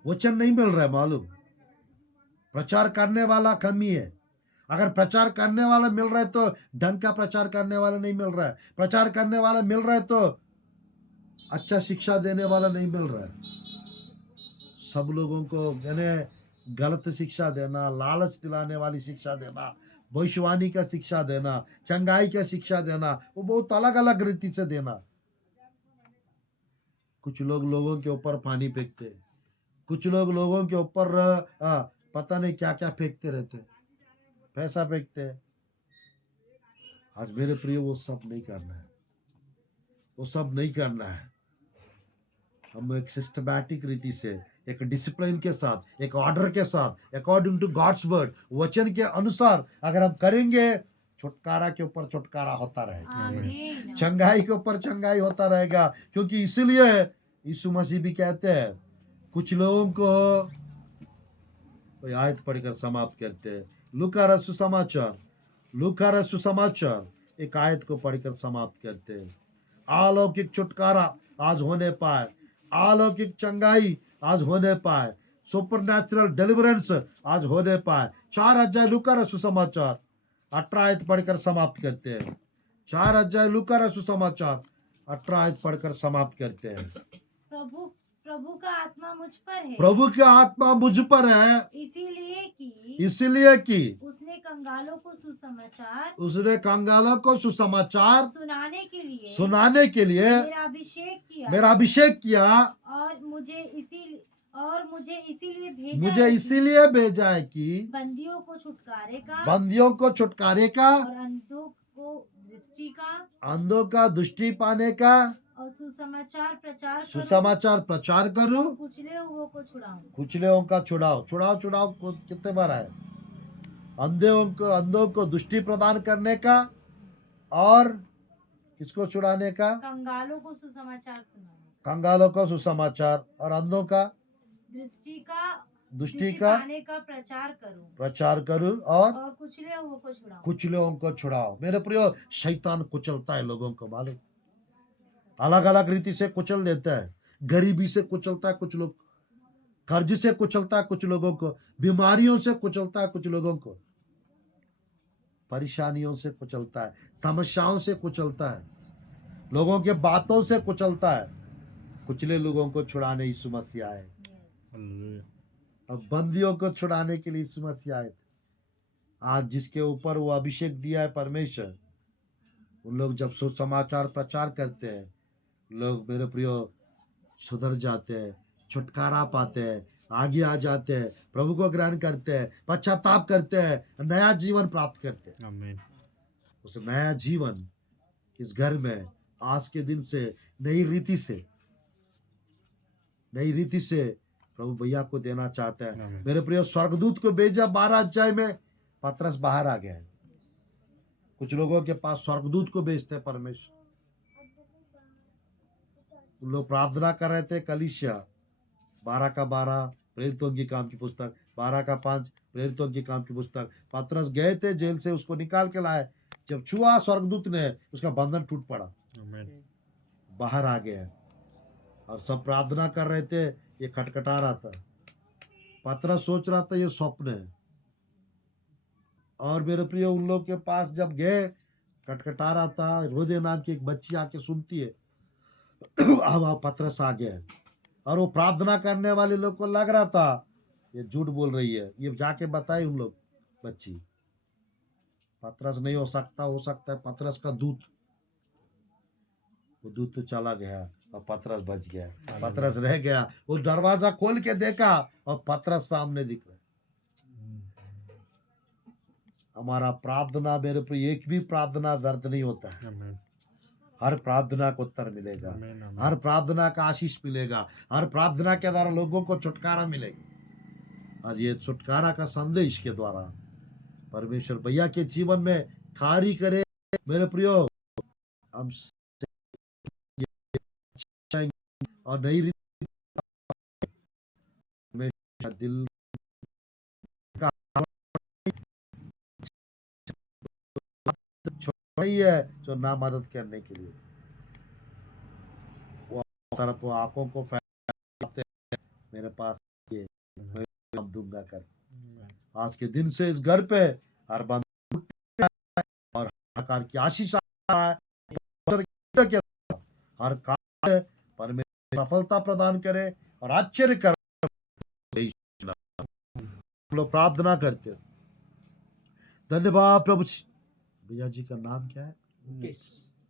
वचन नहीं मिल रहा है, मालूम, प्रचार करने वाला कमी है। अगर प्रचार करने वाला मिल रहा है तो ढंग का प्रचार करने वाला नहीं मिल रहा है, प्रचार करने वाला मिल रहा है तो अच्छा शिक्षा देने वाला नहीं मिल रहा है। सब लोगों को यानी गलत शिक्षा देना, लालच दिलाने वाली शिक्षा देना, भविष्यवाणी का शिक्षा देना, चंगाई का शिक्षा देना, वो बहुत अलग अलग रीति से देना। कुछ लोग लोगों के ऊपर पानी फेंकते, कुछ लोग लोगों के ऊपर पता नहीं क्या क्या फेंकते रहते, पैसा फेंकते हैं। आज मेरे प्रिय वो सब नहीं करना है, वो सब नहीं करना है। हम एक सिस्टमैटिक रीति से, एक डिसिप्लिन के साथ, एक ऑर्डर के साथ, अकॉर्डिंग टू गॉड्स वर्ड, वचन के अनुसार अगर हम करेंगे, छुटकारा के ऊपर छुटकारा होता रहेगा, आमीन। चंगाई के ऊपर चंगाई होता रहेगा। क्योंकि इसीलिए यीशु मसीह भी कहते हैं, कुछ लोगों को कोई आयत पढ़कर समाप्त करते हैं। लूका रचित सुसमाचार एक आयत को पढ़कर समाप्त करते हैं। अलौकिक छुटकारा आज होने पाए, अलौकिक चंगाई आज होने पाए, सुपरनैचुरल डिलीवरेंस आज होने पाए। 4 अध्याय लूका रचित सुसमाचार 18 आयत पढ़कर समाप्त करते हैं। 4 अध्याय लूका रचित सुसमाचार 18 आयत पढ़कर समाप्त करते हैं। प्रभु का आत्मा मुझ पर है, प्रभु की आत्मा मुझ पर है, इसलिए कि उसने कंगालों को सुसमाचार सुनाने के लिए मेरा अभिषेक किया और मुझे इसीलिए भेजा है कि बंदियों को छुटकारे का और अंधों का दृष्टि पाने का और सुसमाचार प्रचार करूं, कुचले हुओं को छुड़ाऊं। कुचलेओं का छुड़ाओ कितने बार है? अंधों को दृष्टि प्रदान करने का और किसको छुड़ाने का? कंगालों को सुसमाचार सुनाने, कंगालों को सुसमाचार और अंधों का दृष्टि का पाने का प्रचार करूं और कुचले हुओं को छुड़ाओ। मेरे प्रियो शैतान कुचलता है लोगों को, मालूम, अलग अलग रीति से कुचल देता है। गरीबी से कुचलता है कुछ लोग, कर्ज से कुचलता है कुछ लोगों को, बीमारियों से कुचलता है कुछ लोगों को, परेशानियों से कुचलता है, समस्याओं से कुचलता है। लोगों के बातों से कुचलता है, कुचले लोगों को छुड़ाने यीशु मसीह आए। Hallelujah. अब बंदियों को छुड़ाने के लिए यीशु मसीह आए थे। आज जिसके ऊपर वो अभिषेक दिया है परमेश्वर, उन लोग जब सुसमाचार प्रचार करते हैं, लोग मेरे प्रियो सुधर जाते हैं, छुटकारा पाते हैं, आगे आ जाते हैं, प्रभु को ग्रहण करते हैं, पश्चाताप करते हैं, नया जीवन प्राप्त करते हैं। Amen. उस नया जीवन इस घर में आज के दिन से नई रीति से प्रभु भैया को देना चाहते हैं। Amen. मेरे प्रिय स्वर्गदूत को भेजा 12 अध्याय में, पतरस बाहर आ गया है। कुछ लोगों के पास स्वर्गदूत को भेजते हैं परमेश्वर। उन लोग प्रार्थना कर रहे थे, कलीसिया 12 का 12 प्रेरितों की काम की पुस्तक, 12 का 5 प्रेरितों की काम की पुस्तक। पतरस गए थे जेल से, उसको निकाल के लाए। जब छुआ स्वर्गदूत ने, उसका बंधन टूट पड़ा, Amen. बाहर आ गया। और सब प्रार्थना कर रहे थे, ये खटखटा रहा था। पतरस सोच रहा था ये स्वप्न है। और मेरे प्रिय उन लोग के पास जब गए, खटखटा रहा था, रोजे नाम की एक बच्ची आके सुनती है। अब पतरस आ गया और वो प्रार्थना करने वाले लोग को लग रहा था ये झूठ बोल रही है, ये जाके बताए उन लोग बच्ची। पतरस नहीं हो सकता है पतरस का दूत। वो दूत तो चला गया और पतरस बच गया, पतरस रह गया। वो दरवाजा खोल के देखा और पतरस सामने दिख रहा। हमारा प्रार्थना मेरे पर एक भी प्रार्थना व्यर्थ नहीं होता है। Amen. हर प्रार्थना को उत्तर मिलेगा, Amen. Amen. हर प्रार्थना का आशीष मिलेगा, हर प्रार्थना के द्वारा लोगों को छुटकारा मिलेगा। आज ये छुटकारा का संदेश के द्वारा परमेश्वर भैया के जीवन में कार्य करे। मेरे प्रियो, हम और नई रीति दिल का नहीं है जो ना मदद करने के लिए वो तरफ वो आंखों को फैलाते हैं, मेरे पास ये मैं नाम दूंगा कर। Amen. आज के दिन से इस घर पे हर बंद और हर प्रकार की आशीष आ रहा है। हर काम में परमेश्वर सफलता प्रदान करे और आश्चर्य करे। हम लोग प्रार्थना करते हैं। धन्यवाद प्रभु जी। भैया जी का नाम क्या है?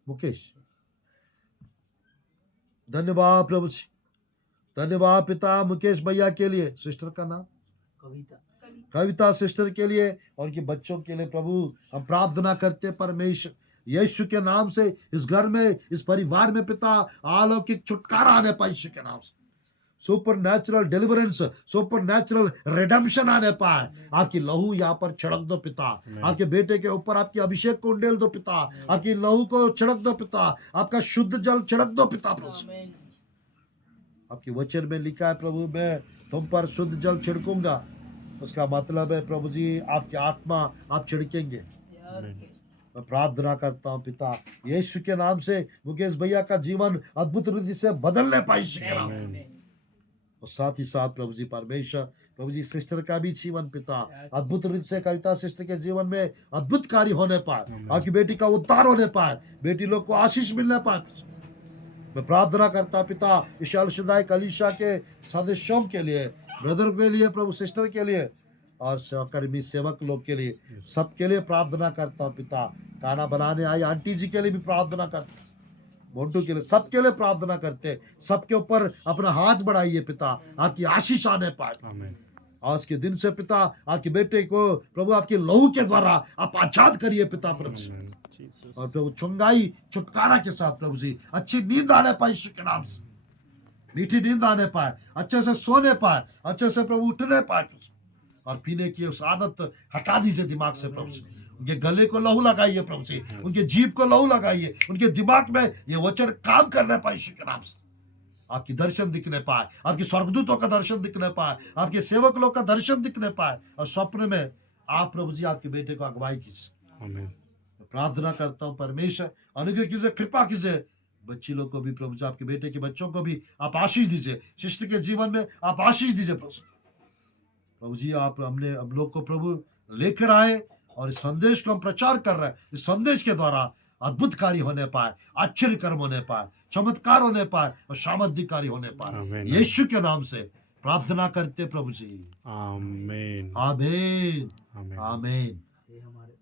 मुकेश। धन्यवाद प्रभु जी, धन्यवाद पिता मुकेश भैया के लिए। सिस्टर का नाम कविता सिस्टर के लिए और उनके बच्चों के लिए प्रभु हम प्रार्थना करते परमेश्वर यीशु के नाम से इस घर में, इस परिवार में पिता अलौकिक छुटकारा आने पाए यीशु के नाम से। Super natural deliverance, super natural redemption आने पाए। आपकी लहू यहाँ पर छिड़क दो पिता। आपके बेटे के ऊपर आपकी अभिषेक को उंडेल दो पिता। आपकी लहू को छिड़क दो पिता। आपका शुद्ध जल छिड़क दो पिता प्रभु। आपकी वचन में लिखा है प्रभु, मैं तुम पर शुद्ध जल छिड़कूंगा। उसका मतलब है प्रभु जी आपकी आत्मा आप छिड़केंगे। मैं प्रार्थना करता हूँ पिता यीशु के नाम से मुकेश भैया का जीवन अद्भुत रीति से बदलने पाए यीशु के नाम। और साथ ही साथ प्रभु जी परमेश्वर, प्रभु जी सिस्टर का भी जीवन पिता अद्भुत रीति से, कविता सिस्टर के जीवन में अद्भुत कार्य होने पाए। आपकी बेटी का उद्धार होने पाए, बेटी लोग को आशीष मिलने पाए। मैं प्रार्थना करता पिता विशाल शुदाई कलीसिया के सदस्यों के लिए, ब्रदर के लिए, प्रभु सिस्टर के लिए और सहकर्मी सेवक लोग के लिए, सबके लिए प्रार्थना करता हूँ पिता। खाना बनाने आई आंटी जी के लिए भी प्रार्थना करता, मोन्टू के लिए, सबके लिए प्रार्थना करते। सबके ऊपर अपना हाथ बढ़ाइए पिता, आपकी आशीष आने पाए। आज के दिन से पिता आपके बेटे को प्रभु आपके लहू के द्वारा आप आजाद करिए पिता प्रभु। और प्रभु चुंगाई छुटकारा के साथ प्रभु जी अच्छी नींद आने पाए यीशु के नाम से, मीठी नींद आने पाए, अच्छे से सोने पाए, अच्छे से प्रभु उठने पाए और पीने की उस आदत हटा दीजिए दिमाग से प्रभु जी। उनके गले को लहू लगाइए प्रभु जी, उनके जीभ को लहू लगाइए, उनके दिमाग में ये वचन काम करने पाए यीशु के नाम से। आपकी दर्शन दिखने पाए, आपके स्वर्गदूतों का दर्शन दिखने पाए, आपके सेवक लोग का दर्शन दिखने पाए और स्वप्न में आप प्रभु जी आपके बेटे को अगुवाई कीजिए। प्रार्थना करता हूँ परमेश्वर अनुग्रह कीजिए, कृपा कीजिए। बच्ची लोग को भी प्रभु जी आपके बेटे के बच्चों को भी आप आशीष दीजिए। शिष्ट के जीवन में आप आशीष दीजिए प्रभु जी। आप हमने हम लोग को प्रभु लेकर आए और इस संदेश को हम प्रचार कर रहे हैं। इस संदेश के द्वारा अद्भुतकारी होने पाए, आश्चर्य कर्म होने पाए, चमत्कार होने पाए और सामर्थ्यकारी होने पाए। आमीन। यीशु के नाम से प्रार्थना करते प्रभु जी। आमीन। आमीन आमीन। आमीन।